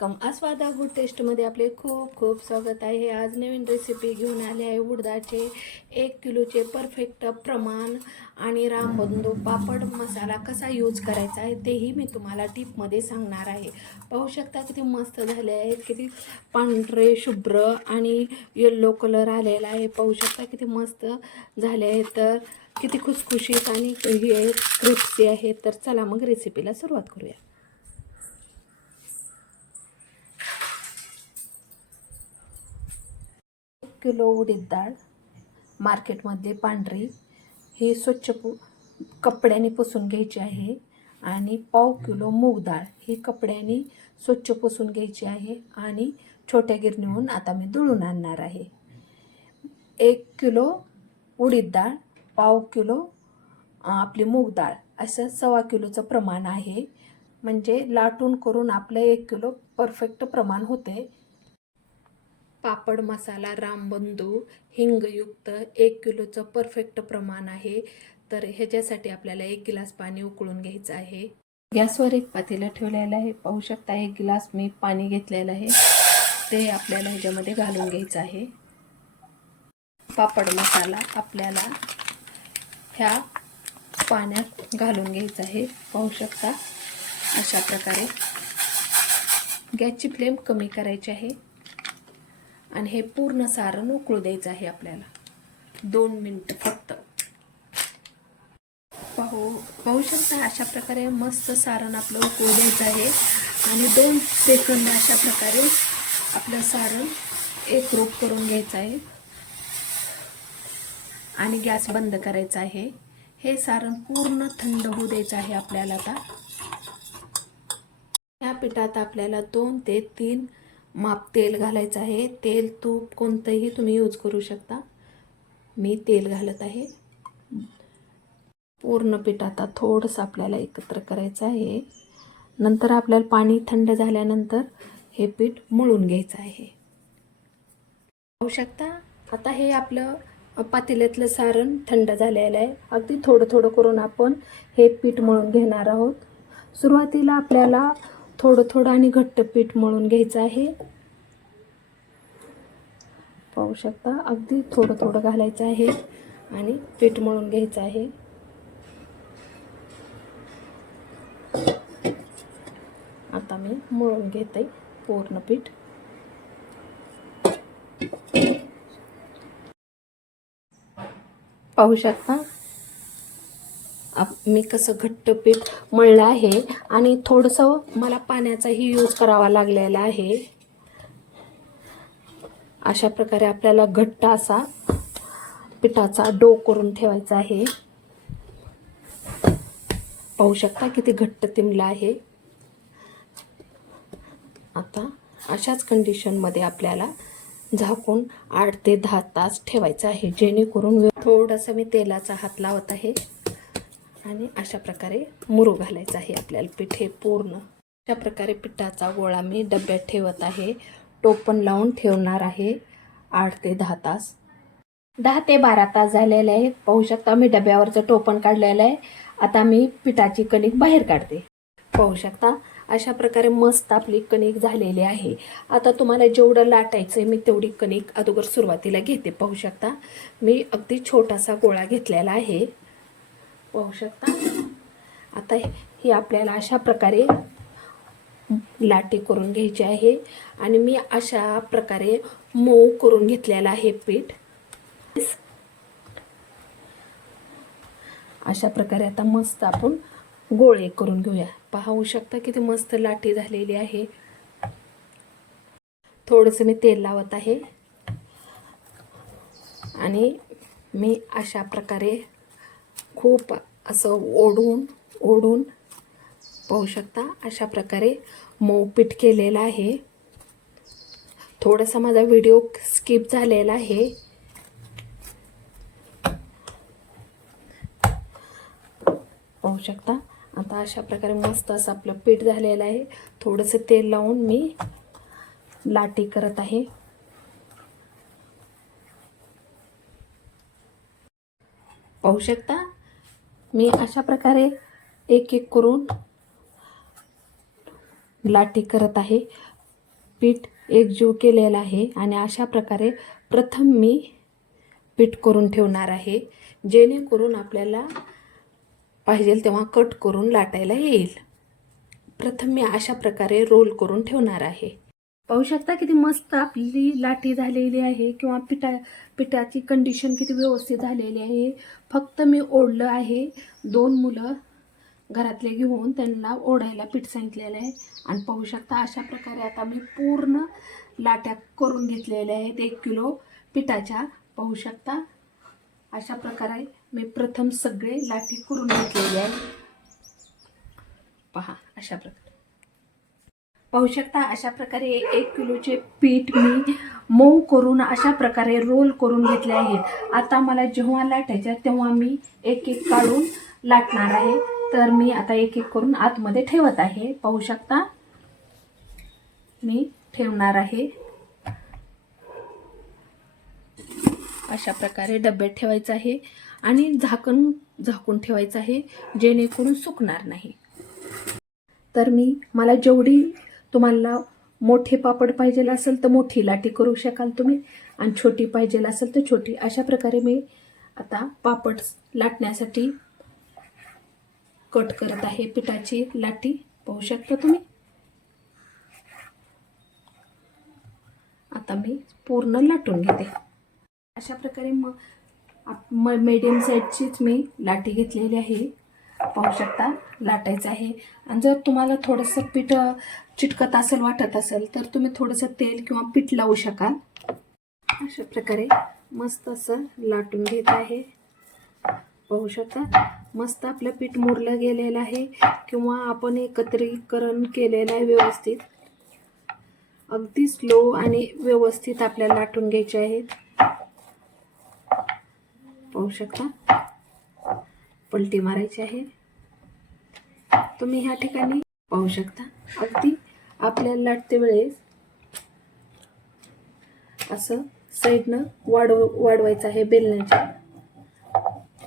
Welcome आस्वादा good टेस्टमध्ये आपले खूप खूप स्वागत आहे. आज नवीन रेसिपी घेऊन आले आहे उडदाचे एक किलोचे परफेक्ट प्रमाण आणि रामबंधू पापड मसाला कसा यूज करायचा आहे तेही मी तुम्हाला टिपमध्ये सांगणार आहे. पाहू शकता किती मस्त झाले आहेत किती पांढरे शुभ्र आणि येल्लो कलर आलेला आहे. पाहू शकता किती मस्त झाले आहेत. तर किती खुसखुशीत आणि हे क्रिप्सी आहेत तर चला मग रेसिपीला सुरुवात करूया. किलो उडीद डाळ मार्केटमध्ये पांढरी. ही स्वच्छ पु कपड्याने पुसून घ्यायची आहे. आणि पाव किलो मूग डाळ ही कपड्याने स्वच्छ पुसून घ्यायची आहे. आणि छोट्या गिरणीहून आता मी दळून आणणार आहे. एक किलो उडीद डाळ पाव किलो आपली मूग डाळ असं सव्वा किलोचं प्रमाण आहे. म्हणजे लाटून करून आपलं एक किलो परफेक्ट प्रमाण होते. पापड मसाला रामबंधू हिंगयुक्त एक किलोचं परफेक्ट प्रमाण आहे. तर ह्याच्यासाठी आपल्याला एक गिलास पाणी उकळून घ्यायचं आहे. गॅसवर एक पातेलं ठेवलेलं आहे. पाहू शकता एक गिलास मी पाणी घेतलेलं आहे. ते आपल्याला ह्याच्यामध्ये घालून घ्यायचं आहे. पापड मसाला आपल्याला ह्या पाण्यात घालून घ्यायचं आहे. पाहू शकता अशा प्रकारे. गॅसची फ्लेम कमी करायची आहे. आणि हे पूर्ण सारण उकळू द्यायचं आहे आपल्याला. दोन मिनटं फक्त. पाहू पाहू शकता अशा प्रकारे मस्त सारण आपलं उकळू द्यायचं आहे. आणि दोन सेकंद अशा प्रकारे आपलं सारण एक रूप करून घ्यायचं आहे. आणि गॅस बंद करायचा आहे. हे सारण पूर्ण थंड होऊ द्यायचं आहे आपल्याला आता. या पिठात आपल्याला दोन ते तीन माप तेल घालायचं आहे. तेल तूप कोणतंही तुम्ही यूज करू शकता. मी तेल घालत आहे. पूर्ण पीठ आता थोडंसं आपल्याला एकत्र करायचं आहे. नंतर आपल्याला पाणी थंड झाल्यानंतर हे पीठ मळून घ्यायचं आहे. पाहू शकता? आता हे आपलं पातेल्यातलं सारण थंड झालेलं आहे. अगदी थोडं थोडं करून आपण हे पीठ मळून घेणार आहोत. सुरुवातीला आपल्याला थोडं थोडं आणि घट्ट पीठ मळून घ्यायचं आहे. पाहू शकता अगदी थोडं थोडं घालायचं आहे आणि पीठ मळून घ्यायचं आहे. आता मी मळून घेते पूर्ण पीठ. पाहू शकता मी कसं घट्ट पीठ मळलं आहे आणि थोडंसं मला पाण्याचाही यूज करावा लागलेला आहे. अशा प्रकारे आपल्याला घट्ट असा पिठाचा डो करून ठेवायचा आहे. पाहू शकता किती घट्ट तिमला आहे. आता अशाच कंडिशनमध्ये आपल्याला झाकून आठ ते दहा तास ठेवायचं आहे. जेणेकरून थोडासा थोडंसं मी तेलाचा हात लावत आहे. आणि अशा प्रकारे मुरू घालायचं आहे आपल्याला पीठ हे पूर्ण. अशा प्रकारे पिठाचा गोळा मी डब्यात ठेवत आहे. टोपण लावून ठेवणार आहे आठ ते दहा तास. दहा ते बारा तास झालेले आहेत. पाहू शकता मी डब्यावरचं टोपण काढलेलं आहे. आता मी पिठाची कणिक बाहेर काढते. पाहू शकता अशा प्रकारे मस्त आपली कणिक झालेली आहे. आता तुम्हाला जेवढं लाटायचं आहे मी तेवढी कणिक अगोदर सुरुवातीला घेते. पाहू शकता मी अगदी छोटासा गोळा घेतलेला आहे. पाहू शकता. आता ही आपल्याला अशा प्रकारे लाटी करून घ्यायची आहे. आणि मी अशा प्रकारे मऊ करून घेतलेलं आहे पीठ. अशा प्रकारे आता मस्त आपण गोळे करून घेऊया. पाहू शकता किती मस्त लाटी झालेली आहे. थोडंसं मी तेल लावत आहे. आणि मी अशा प्रकारे खूप असं ओढून ओढून पाहू शकता अशा प्रकारे मऊ पीठ केलेलं आहे. थोडासा माझा व्हिडिओ स्किप झालेला आहे. पाहू शकता. आता अशा प्रकारे मस्त असं आपलं पीठ झालेलं आहे. थोडंसं तेल लावून मी लाटी करत आहे. पाहू शकता? मी अशा प्रकारे एक एक करून लाटी करत आहे. पीठ एकजीव केलेलं आहे आणि अशा प्रकारे प्रथम मी पीठ करून ठेवणार आहे. जेणेकरून आपल्याला पाहिजे तेव्हा कट करून लाटायला येईल. प्रथम मी अशा प्रकारे रोल करून ठेवणार आहे. पाहू शकता किती मस्त आपली लाठी झालेली आहे किंवा पिठा पिठाची कंडिशन किती व्यवस्थित झालेली आहे. फक्त मी ओढलं आहे. दोन मुलं घरातले घेऊन त्यांना ओढायला पीठ सांगितलेलं आहे. आणि पाहू शकता अशा प्रकारे आता मी पूर्ण लाट्या करून घेतलेल्या आहेत. एक किलो पिठाच्या. पाहू शकता अशा प्रकारे मी प्रथम सगळे लाटी करून घेतलेले आहे पहा अशा प्रकारे. पाहू शकता अशा प्रकारे एक किलोचे पीठ मी मऊ करून अशा प्रकारे रोल करून घेतले आहेत. आता मला जेव्हा लाटायच्या तेव्हा मी एक एक काढून लाटणार आहे. तर मी आता एक एक करून आतमध्ये ठेवत आहे. पाहू शकता? मी ठेवणार आहे. अशा प्रकारे डब्यात ठेवायचं आहे आणि झाकण झाकून ठेवायचं आहे जेणेकरून सुकणार नाही. तर मी मला जेवढी तुम्हाला मोठे पापड पाहिजे असेल तर मोठी लाटी करू शकाल तुम्ही. आणि छोटी पाहिजे असेल तर छोटी. अशा प्रकारे मी आता पापड लाटण्यासाठी कट करत आहे. पिठाची लाटी पाहू शकता तुम्ही. आता मी पूर्ण लाटून घेते. अशा प्रकारे मग म मीडियम साईजचीच मी लाटी घेतलेली आहे. पाहू शकता लाटायचं आहे. आणि जर तुम्हाला थोडंसं पीठ चिटकत असेल वाटत असेल तर तुम्ही थोडंसं तेल किंवा पीठ लावू शकाल. अशा प्रकारे मस्त असं लाटून घेत आहे. पाहू शकता मस्त आपलं पीठ मुरलं गेलेलं आहे किंवा आपण एकत्रीकरण केलेलं आहे व्यवस्थित. अगदी स्लो आणि व्यवस्थित आपल्याला लाटून घ्यायचे आहेत. पाहू शकता पलटी मारायची आहे. तुम्ही ह्या ठिकाणी पाहू शकता अगदी आपल्याला लाटते वेळेस असं साईडनं वाढव वाढवायचं आहे बेलण्याच्या.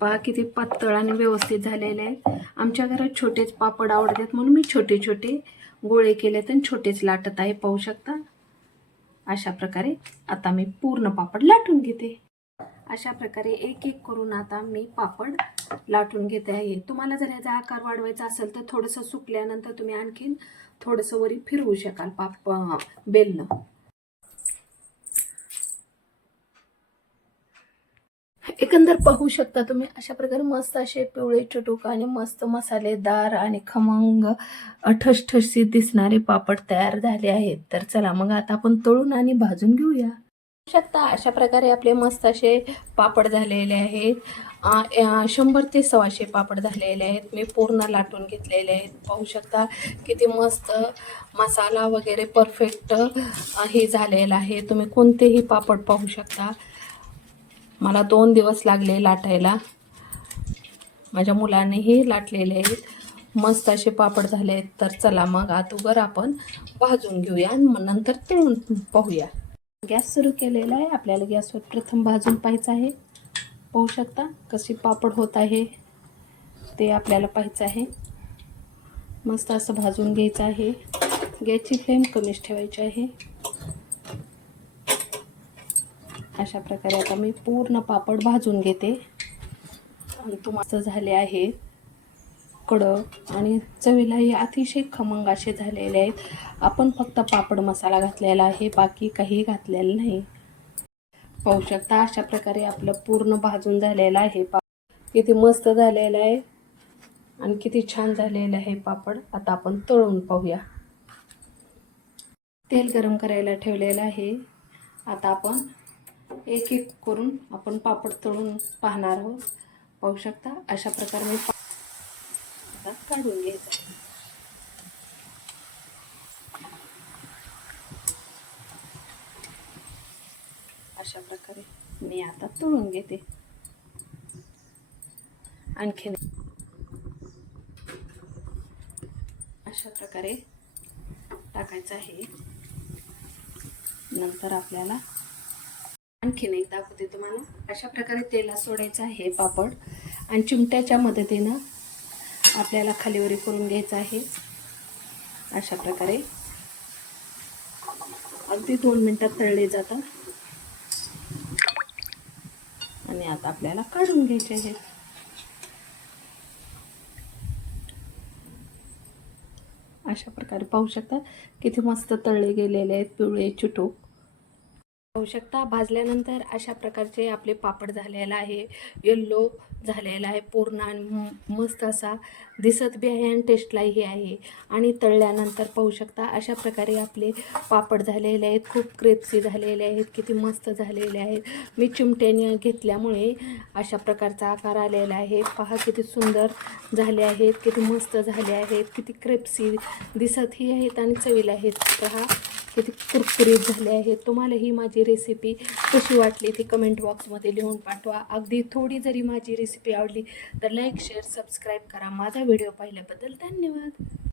पहा किती पातळ आणि व्यवस्थित झालेले आहेत आमच्या घरात छोटेच पापड आवडतात म्हणून मी छोटे छोटे गोळे केले तर छोटेच लाटत आहे पाहू शकता. अशा प्रकारे आता मी पूर्ण पापड लाटून घेते. अशा प्रकारे एक एक करून आता मी पापड लाटून घेता येईल. तुम्हाला जर ह्याचा आकार वाढवायचा असेल तर थोडंसं सुकल्यानंतर तुम्ही आणखीन थोडंसं वरी फिरवू शकाल पाप बेलनं एकंदर पाहू शकता तुम्ही अशा प्रकारे मस्त असे पिवळे चुटूक आणि मस्त मसालेदार आणि खमंग ठसठशी ठसठशीत दिसणारे पापड तयार झाले आहेत. तर चला मग आता आपण तळून आणि भाजून घेऊया. शकता अशा प्रकारे आपले मस्त असे पापड झालेले आहेत. शंभर ते सव्वाशे पापड झालेले आहेत. मी पूर्ण लाटून घेतलेले आहेत. पाहू शकता किती मस्त मसाला वगैरे परफेक्ट हे झालेलं आहे. तुम्ही कोणतेही पापड पाहू शकता. मला दोन दिवस लागले लाटायला. माझ्या मुलानेही लाटलेले आहेत. मस्त असे पापड झाले आहेत. तर चला मग अगोदर आपण भाजून घेऊया आणि मग नंतर तळून पाहूया. गॅस सुरू केलेला आहे. आपल्याला गॅसवर प्रथम भाजून पाहायचं आहे. पाहू शकता कशी पापड होत आहे. ते आपल्याला पाहायचं आहे. मस्त असं भाजून घ्यायचं आहे. गॅसची फ्लेम कमीच ठेवायची आहे. अशा प्रकारे आता मी पूर्ण पापड भाजून घेते. आणि तुम्हाला झाले आहे. कडक आणि चवीलाही अतिशय खमंग असे झालेले आहेत. आपण फक्त पापड मसाला घातलेला आहे. बाकी काही घातलेलं नाही. पाहू शकता. अशा प्रकारे आपलं पूर्ण भाजून झालेलं आहे पापड. किती मस्त झालेलं आहे. आणि किती छान झालेलं आहे पापड. आता आपण तळून पाहूया. तेल गरम करायला ठेवलेलं आहे. आता आपण एक एक करून आपण पापड तळून पाहणार आहोत. पाहू शकता. अशा प्रकारे मी पा- आता काढून घ्यायचं अशा प्रकारे मी आता तळून घेते. आणखीन अशा प्रकारे टाकायचं आहे. नंतर आपल्याला आणखीन एक दाखवते तुम्हाला. अशा प्रकारे तेला सोडायचं आहे पापड. आणि चिमट्याच्या मदतीनं आपल्याला खालीवरी करून घ्यायचं आहे. अशा प्रकारे. अगदी दोन मिनटात तळले जातात. आणि आता आपल्याला काढून घ्यायचे आहेत. अशा प्रकारे पाहू शकता किती मस्त तळले गेलेले आहेत पिवळे चुटूक. पाहू शकता भाजल्यानंतर अशा प्रकारचे आपले पापड झालेला आहे येल्लो झालेला आहे पूर्ण आणि मस्त असा दिसत बी आहे आणि टेस्टलाही आहे. आणि तळल्यानंतर पाहू शकता अशा प्रकारे आपले पापड झालेले आहेत खूप क्रेप्सी झालेले आहेत किती मस्त झालेले आहेत. मी चिमट्याने घेतल्यामुळे अशा प्रकारचा आकार आलेला आहे. पहा किती सुंदर झाले आहेत किती मस्त झाले आहेत किती क्रेप्सी दिसतही आहेत आणि चवीला आहेत. पहा. किती कुरकुरीत झाले आहेत. तुम्हाला ही माझी रेसिपी कशी वाटली ती कमेंट बॉक्समध्ये लिहून पाठवा. अगदी थोडी जरी माझी रेसिपी आवडली तर लाईक शेअर सबस्क्राईब करा. माझा व्हिडिओ पाहिल्याबद्दल धन्यवाद.